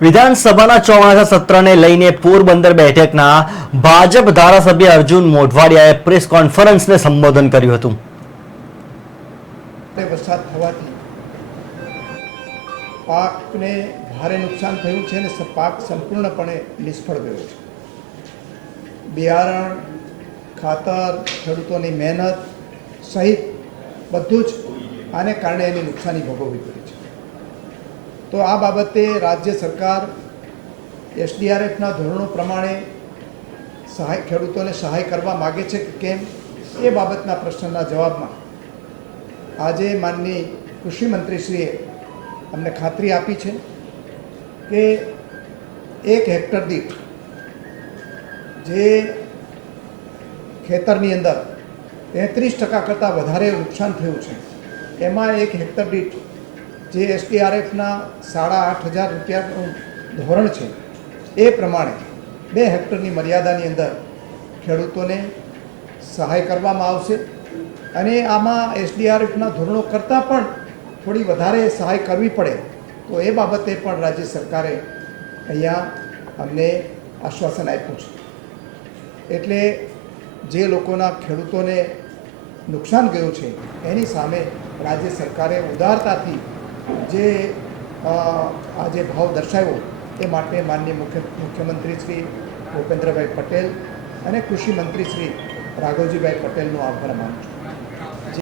વિધાનસભાના ચોમાસા સત્રને લઈને પોરબંદર બેઠકના ભાજપ ધારાસભ્ય અર્જુન મોઢવાડિયાએ પ્રેસ કોન્ફરન્સને સંબોધન કર્યું હતું। વરસાદ થવાથી પાકને ભારે નુકસાન થયું છે અને પાક સંપૂર્ણપણે નિષ્ફળ ગયો છે। બિયારણ, ખાતર, ખેડૂતોની મહેનત સહિત બધું જ આને કારણે એની નુકસાની ભોગવવી પડી છે। તો આ બાબતે રાજ્ય સરકાર એસડીઆરએફના ધોરણો પ્રમાણે ખેડૂતોને સહાય કરવા માગે છે કે કેમ એ બાબતના પ્રશ્નના જવાબમાં આજે માનનીય કૃષિ મંત્રીશ્રીએ અમને ખાતરી આપી છે કે 1 હેક્ટર દીઠ જે ખેતરની અંદર 33% કરતાં વધારે નુકસાન થયું છે એમાં 1 હેક્ટર દીઠ જે એસડીઆરએફના 8,500 રૂપિયાનું ધોરણ છે એ પ્રમાણે 2 હેક્ટરની મર્યાદાની અંદર ખેડૂતોને સહાય કરવામાં આવશે અને આમાં એસડીઆરએફના ધોરણો કરતાં પણ થોડી વધારે સહાય કરવી પડે તો એ બાબતે પણ રાજ્ય સરકારે અહીંયા અમને આશ્વાસન આપ્યું છે। એટલે જે લોકોના ખેડૂતોને નુકસાન ગયું છે એની સામે રાજ્ય સરકારે ઉદારતાથી જે આજે ભાવ દર્શાવ્યો એ માટે માનનીય મુખ્યમંત્રી શ્રી ભૂપેન્દ્રભાઈ પટેલ અને કૃષિ મંત્રી શ્રી રાઘવજીભાઈ પટેલનો આભાર માનું છું।